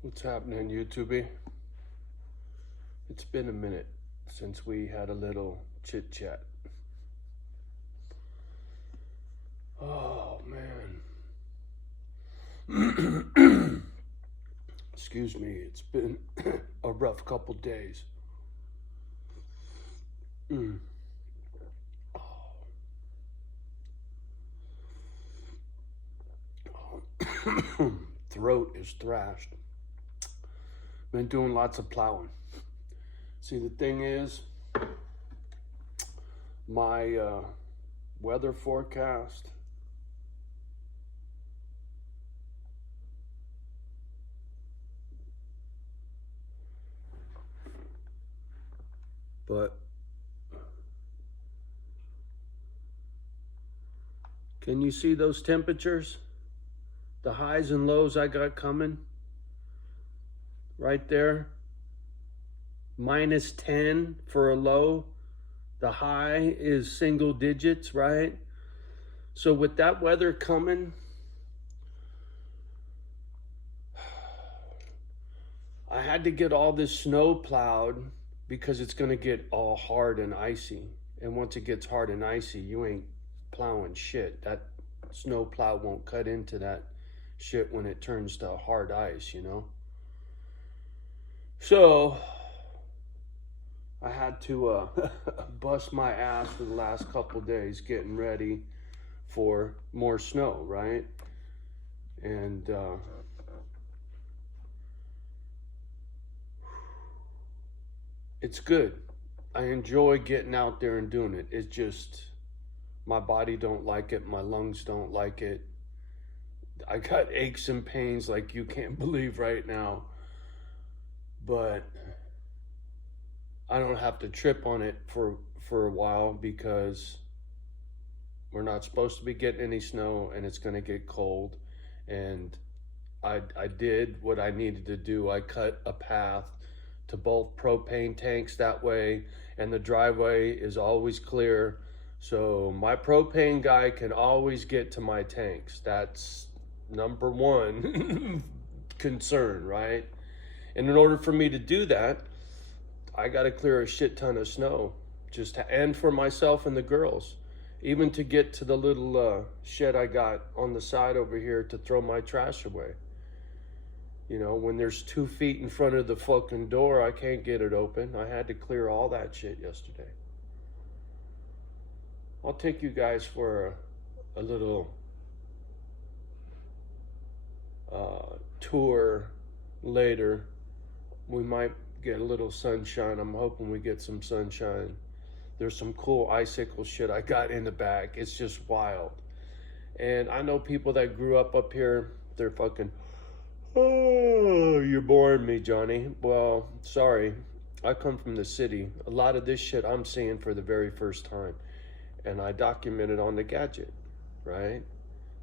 What's happening, YouTube? It's been a minute since we had a little chit chat. Oh, man. Excuse me, it's been a rough couple days. Mm. Throat is thrashed. Been doing lots of plowing. See, the thing is, my weather forecast but can you see those temperatures? The highs and lows I got coming right there. -10 for a low. The high is single digits, right? So with that weather coming, I had to get all this snow plowed because it's going to get all hard and icy. And once it gets hard and icy, you ain't plowing shit. That snow plow won't cut into that shit when it turns to hard ice, you know? So I had to bust my ass for the last couple days getting ready for more snow, right? And it's good. I enjoy getting out there and doing it. It's just my body don't like it, my lungs don't like it. I got aches and pains like you can't believe right now. But I don't have to trip on it for a while because we're not supposed to be getting any snow and it's going to get cold. And I did what I needed to do. I cut a path to both propane tanks that way, and the driveway is always clear. So my propane guy can always get to my tanks. That's number one concern, right? And in order for me to do that, I got to clear a shit ton of snow, and for myself and the girls, even to get to the little shed I got on the side over here to throw my trash away. You know, when there's 2 feet in front of the fucking door, I can't get it open. I had to clear all that shit yesterday. I'll take you guys for a little tour later. We might get a little sunshine. I'm hoping we get some sunshine. There's some cool icicle shit I got in the back. It's just wild. And I know people that grew up here, they're fucking, oh, you're boring me, Johnny. Well, sorry. I come from the city. A lot of this shit I'm seeing for the very first time. And I document it on the gadget, right?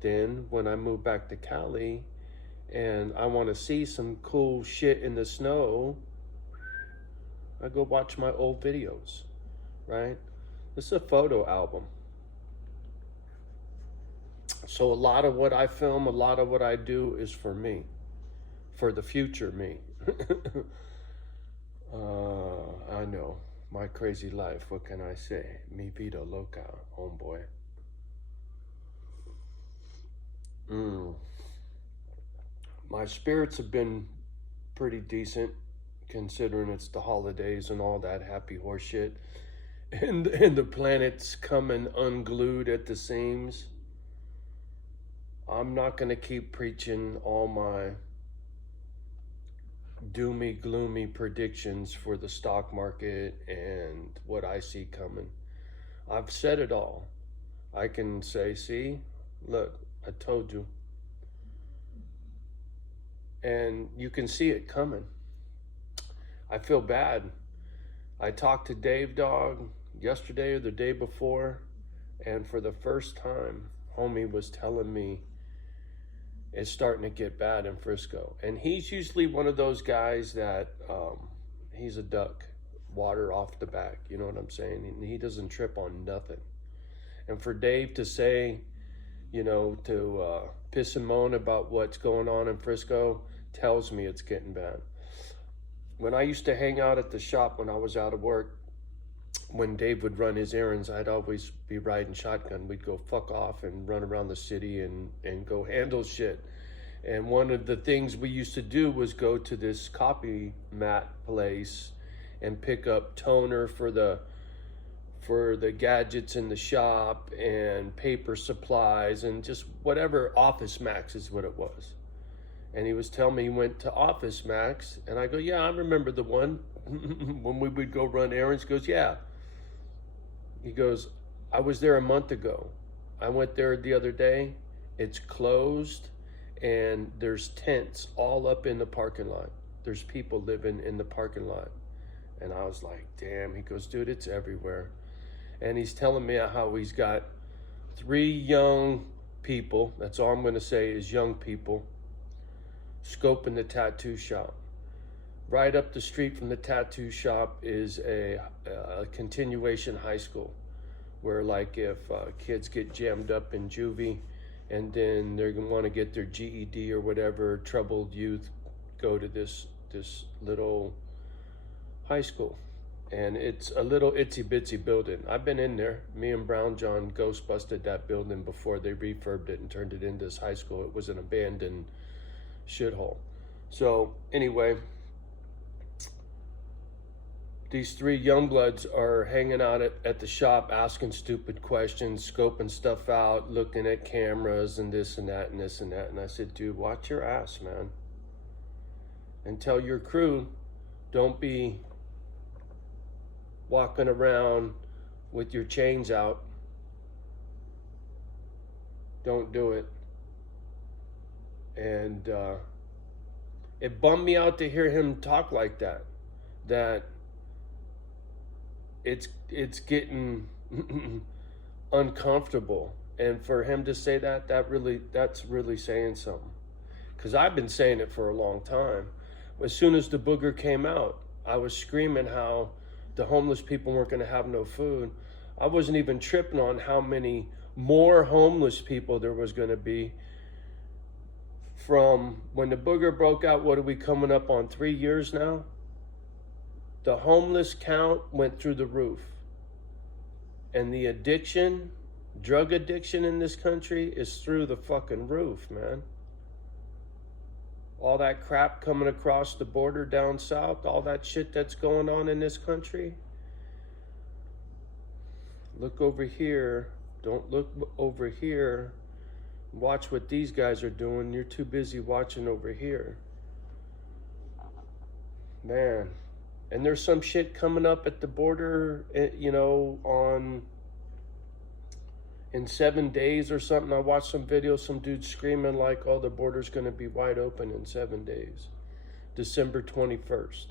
Then when I move back to Cali and I want to see some cool shit in the snow, I go watch my old videos, right? This is a photo album. So a lot of what I film, a lot of what I do is for me, for the future me. I know, my crazy life, what can I say? Mi vida loca, homeboy. My spirits have been pretty decent, considering it's the holidays and all that happy horse shit. And the planet's coming unglued at the seams. I'm not going to keep preaching all my doomy, gloomy predictions for the stock market and what I see coming. I've said it all. I can say, see, look, I told you. And you can see it coming. I feel bad. I talked to Dave Dog yesterday or the day before, and for the first time, homie was telling me it's starting to get bad in Frisco. And he's usually one of those guys that he's a duck, water off the back, you know what I'm saying? He doesn't trip on nothing. And for Dave to say, you know, to piss and moan about what's going on in Frisco, tells me it's getting bad. When I used to hang out at the shop when I was out of work, when Dave would run his errands, I'd always be riding shotgun. We'd go fuck off and run around the city and go handle shit. And one of the things we used to do was go to this copy mat place and pick up toner for the gadgets in the shop and paper supplies and just whatever. Office Max is what it was. And he was telling me he went to Office Max, and I go, yeah, I remember the one when we would go run errands. He goes, yeah. He goes, I was there a month ago. I went there the other day. It's closed, and there's tents all up in the parking lot. There's people living in the parking lot. And I was like, damn. He goes, dude, it's everywhere. And he's telling me how he's got 3 young people, that's all I'm going to say is young people, scoping the tattoo shop. Right up the street from the tattoo shop is a continuation high school where, like, if kids get jammed up in juvie and then they're going to want to get their GED or whatever, troubled youth go to this little high school. And it's a little itsy bitsy building. I've been in there. Me and Brown John ghost busted that building before they refurbed it and turned it into this high school. It was an abandoned shithole. So anyway, these 3 youngbloods are hanging out at the shop, asking stupid questions, scoping stuff out, looking at cameras and this and that and this and that. And I said, dude, watch your ass, man. And tell your crew, don't be walking around with your chains out. Don't do it. And it bummed me out to hear him talk like that. That it's getting uncomfortable. And for him to say that's really saying something. Because I've been saying it for a long time. As soon as the booger came out, I was screaming how the homeless people weren't going to have no food. I wasn't even tripping on how many more homeless people there was going to be. From when the booger broke out, what are we coming up on 3 years now? The homeless count went through the roof. And the addiction, drug addiction in this country is through the fucking roof, man. All that crap coming across the border down south, all that shit that's going on in this country. Look over here. Don't look over here. Watch what these guys are doing. You're too busy watching over here. Man. And there's some shit coming up at the border, you know, in 7 days or something. I watched some videos, some dude screaming like, oh, the border's going to be wide open in 7 days. December 21st.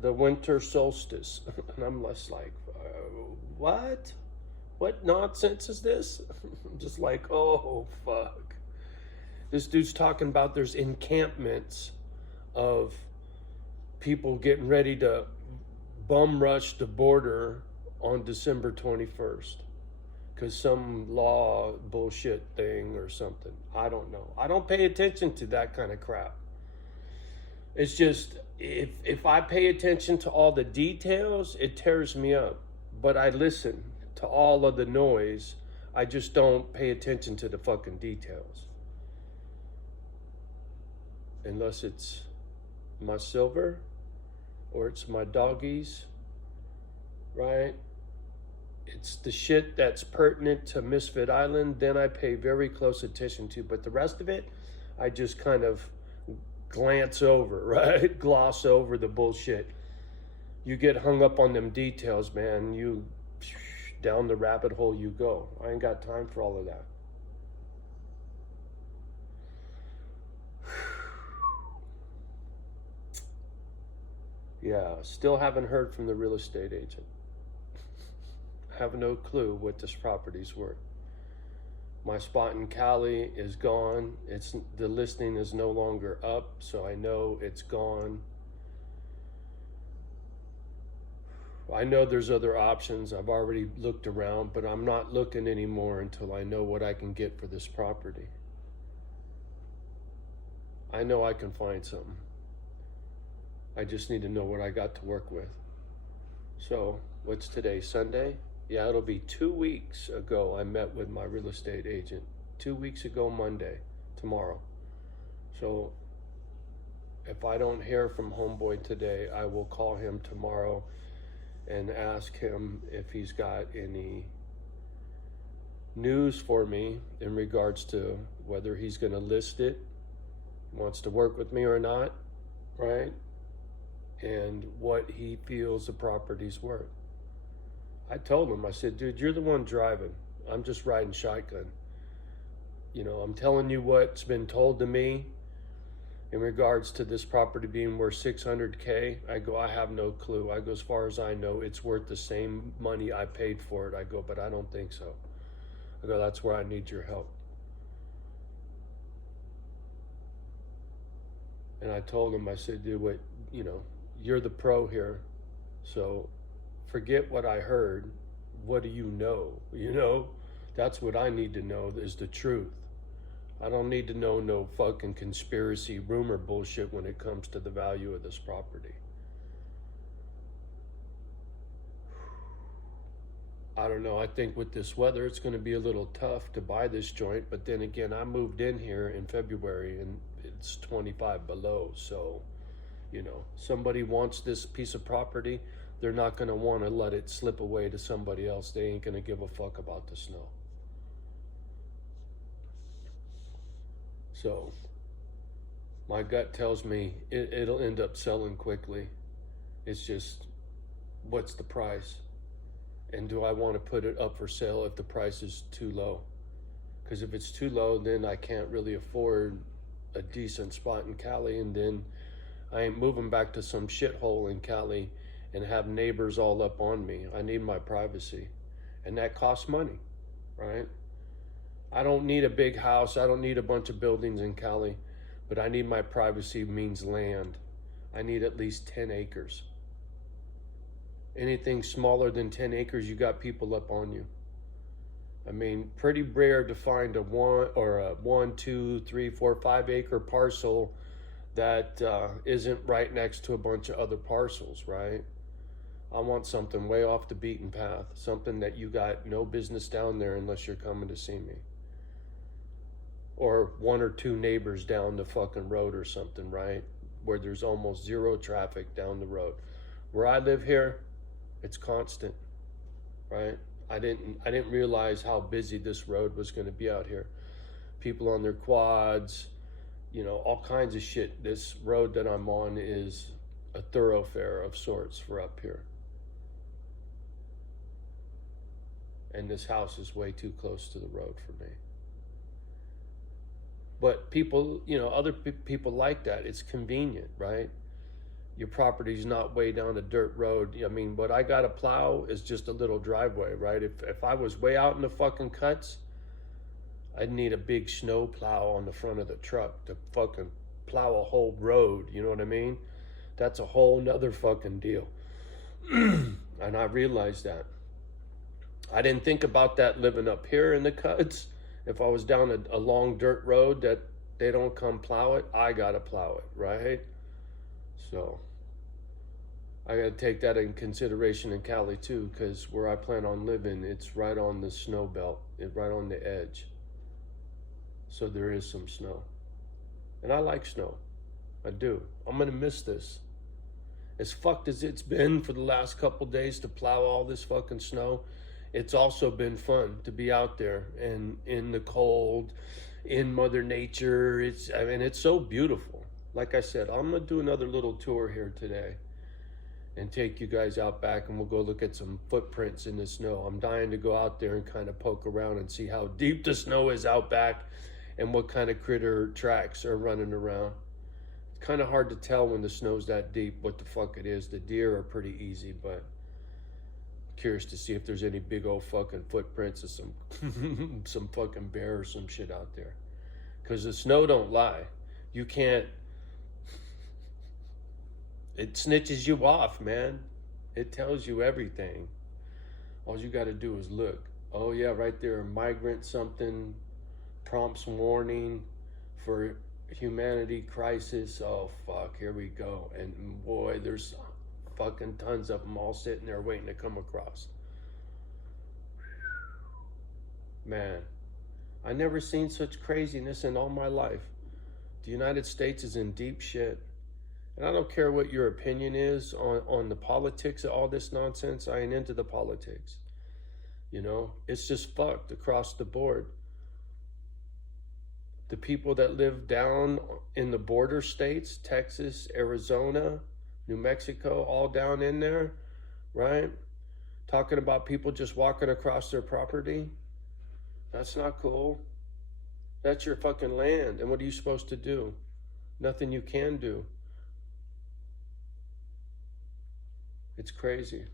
The winter solstice. And I'm just like, what? What nonsense is this? I'm just like, oh, fuck. This dude's talking about there's encampments of people getting ready to bum rush the border on December 21st. Because some law bullshit thing or something. I don't know. I don't pay attention to that kind of crap. It's just, if I pay attention to all the details, it tears me up. But I listen to all of the noise. I just don't pay attention to the fucking details. Unless it's my silver or it's my doggies, right? It's the shit that's pertinent to Misfit Island, then I pay very close attention to. But the rest of it, I just kind of glance over, right? Gloss over the bullshit. You get hung up on them details, man. You, down the rabbit hole you go. I ain't got time for all of that. Yeah, still haven't heard from the real estate agent. Have no clue what this property's worth. My spot in Cali is gone. The listing is no longer up, so I know it's gone. I know there's other options. I've already looked around, but I'm not looking anymore until I know what I can get for this property. I know I can find something. I just need to know what I got to work with. So, what's today? Sunday? Yeah, it'll be 2 weeks ago I met with my real estate agent. 2 weeks ago, Monday, tomorrow. So, if I don't hear from Homeboy today, I will call him tomorrow and ask him if he's got any news for me in regards to whether he's going to list it, wants to work with me or not, right? And what he feels the property's worth. I told him, I said, dude, you're the one driving. I'm just riding shotgun. You know, I'm telling you what's been told to me in regards to this property being worth 600K. I go, I have no clue. I go, as far as I know, it's worth the same money I paid for it. I go, but I don't think so. I go, that's where I need your help. And I told him, I said, dude, what, you know, you're the pro here. So forget what I heard. What do you know? You know, that's what I need to know is the truth. I don't need to know no fucking conspiracy rumor bullshit when it comes to the value of this property. I don't know. I think with this weather, it's going to be a little tough to buy this joint. But then again, I moved in here in February and it's 25 below. So, you know, somebody wants this piece of property. They're not going to want to let it slip away to somebody else. They ain't going to give a fuck about the snow. So my gut tells me it'll end up selling quickly. It's just, what's the price? And do I want to put it up for sale if the price is too low? Because if it's too low, then I can't really afford a decent spot in Cali. And then I ain't moving back to some shithole in Cali and have neighbors all up on me. I need my privacy. And that costs money, right? I don't need a big house. I don't need a bunch of buildings in Cali, but I need my privacy, means land. I need at least 10 acres. Anything smaller than 10 acres, you got people up on you. I mean, pretty rare to find a 1, 2, 3, 4, 5 acre parcel that isn't right next to a bunch of other parcels, right? I want something way off the beaten path, something that you got no business down there unless you're coming to see me. Or 1 or 2 neighbors down the fucking road or something, right? Where there's almost zero traffic down the road. Where I live here, it's constant, right? I didn't realize how busy this road was going to be out here. People on their quads, you know, all kinds of shit. This road that I'm on is a thoroughfare of sorts for up here. And this house is way too close to the road for me. But people, you know, other people like that. It's convenient, right? Your property's not way down a dirt road. I mean, what I gotta plow is just a little driveway, right? If I was way out in the fucking cuts, I'd need a big snow plow on the front of the truck to fucking plow a whole road, you know what I mean? That's a whole nother fucking deal. And I realized that. I didn't think about that living up here in the cuts. If I was down a long dirt road that they don't come plow it, I gotta plow it, right? So I gotta take that in consideration in Cali too, because where I plan on living, it's right on the snow belt, right on the edge. So there is some snow. And I like snow. I do. I'm gonna miss this. As fucked as it's been for the last couple days to plow all this fucking snow, it's also been fun to be out there and in the cold, in Mother Nature. It's so beautiful. Like I said, I'm gonna do another little tour here today and take you guys out back, and we'll go look at some footprints in the snow. I'm dying to go out there and kind of poke around and see how deep the snow is out back and what kind of critter tracks are running around. It's kind of hard to tell when the snow's that deep what the fuck it is. The deer are pretty easy, but curious to see if there's any big old fucking footprints of some fucking bear or some shit out there. Because the snow don't lie. You can't, it snitches you off, man. It tells you everything. All you got to do is look. Oh yeah, right there, migrant something, prompts warning for humanity crisis. Oh fuck, here we go. And boy, there's fucking tons of them all sitting there waiting to come across. Man, I never seen such craziness in all my life. The United States is in deep shit. And I don't care what your opinion is on the politics of all this nonsense. I ain't into the politics. You know, it's just fucked across the board. The people that live down in the border states, Texas, Arizona, New Mexico, all down in there, right? Talking about people just walking across their property. That's not cool. That's your fucking land. And what are you supposed to do? Nothing you can do. It's crazy.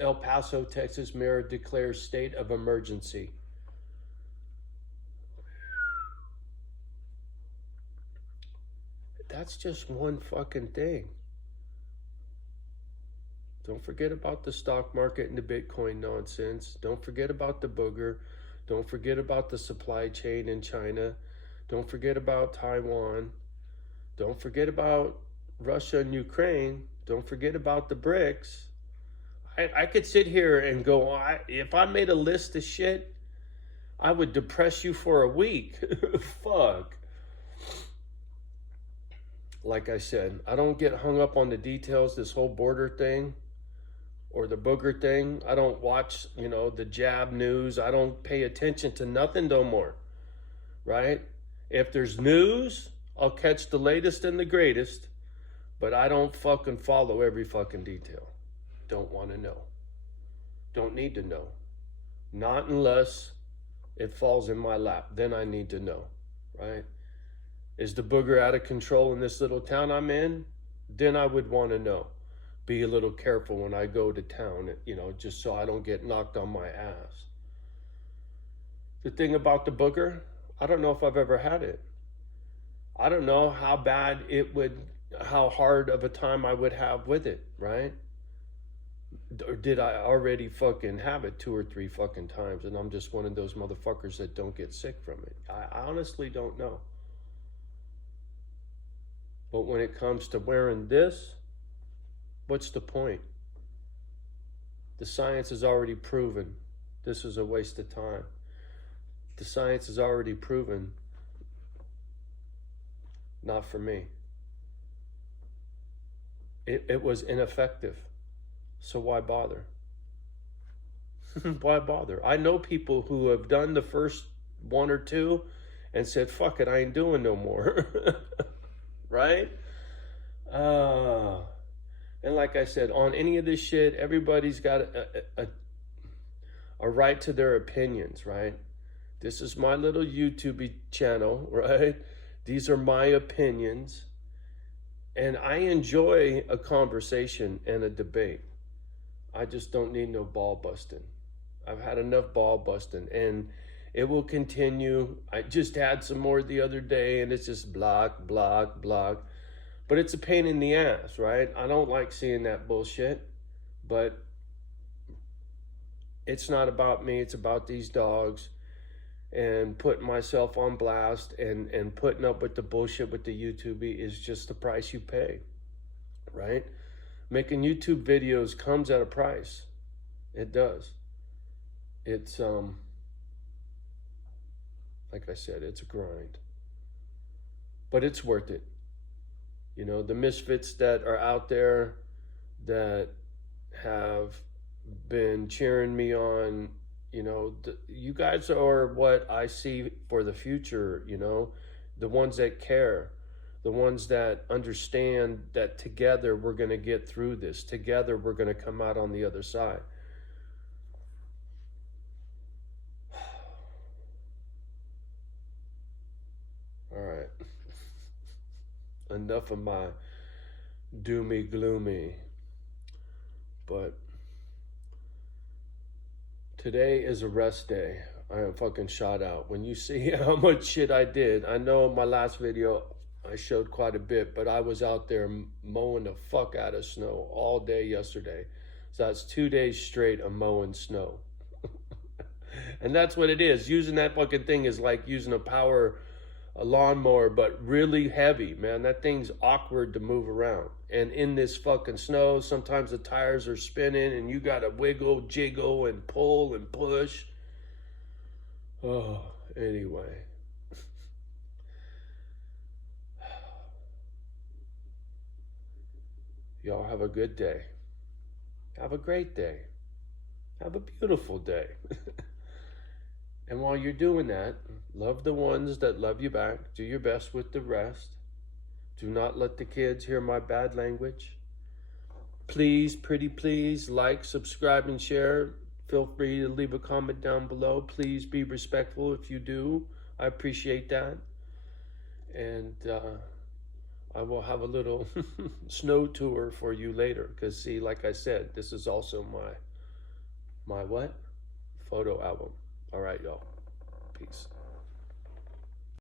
El Paso, Texas mayor declares state of emergency. That's just one fucking thing. Don't forget about the stock market and the Bitcoin nonsense. Don't forget about the booger. Don't forget about the supply chain in China. Don't forget about Taiwan. Don't forget about Russia and Ukraine. Don't forget about the BRICS. I could sit here and go, if I made a list of shit, I would depress you for a week. Fuck. Like I said, I don't get hung up on the details, this whole border thing or the booger thing. I don't watch, the jab news. I don't pay attention to nothing no more, right? If there's news, I'll catch the latest and the greatest, but I don't fucking follow every fucking detail. Don't want to know. Don't need to know. Not unless it falls in my lap. Then I need to know, right? Is the booger out of control in this little town I'm in? Then I would want to know. Be a little careful when I go to town, just so I don't get knocked on my ass. The thing about the booger, I don't know if I've ever had it. I don't know how bad how hard of a time I would have with it, right? Or did I already fucking have it 2 or 3 fucking times and I'm just one of those motherfuckers that don't get sick from it? I honestly don't know. But when it comes to wearing this, what's the point? The science has already proven this is a waste of time. The science has already proven not for me. It was ineffective. So why bother? Why bother? I know people who have done the first 1 or 2 and said, fuck it, I ain't doing no more. Right? And like I said, on any of this shit, everybody's got a right to their opinions, right? This is my little YouTube channel, right? These are my opinions. And I enjoy a conversation and a debate. I just don't need no ball busting. I've had enough ball busting and it will continue. I just had some more the other day and it's just block. But it's a pain in the ass, right? I don't like seeing that bullshit, but it's not about me. It's about these dogs and putting myself on blast and putting up with the bullshit with the YouTube is just the price you pay, right? Making YouTube videos comes at a price. It does. It's, like I said, it's a grind, but it's worth it. The misfits that are out there that have been cheering me on, you guys are what I see for the future, the ones that care, the ones that understand that together we're going to get through this. Together we're going to come out on the other side. All right. Enough of my doomy gloomy. But today is a rest day. I am fucking shot out. When you see how much shit I did, I know in my last video I showed quite a bit, but I was out there mowing the fuck out of snow all day yesterday. So that's 2 days straight of mowing snow. And that's what it is. Using that fucking thing is like using a power a lawnmower, but really heavy, man. That thing's awkward to move around. And in this fucking snow, sometimes the tires are spinning and you gotta wiggle, jiggle, and pull and push. Oh, anyway. Y'all have a good day. Have a great day. Have a beautiful day. And while you're doing that, love the ones that love you back. Do your best with the rest. Do not let the kids hear my bad language. Please, pretty please, like, subscribe, and share. Feel free to leave a comment down below. Please be respectful if you do. I appreciate that. And I will have a little snow tour for you later. Because see, like I said, this is also my what? Photo album. All right, y'all. Peace.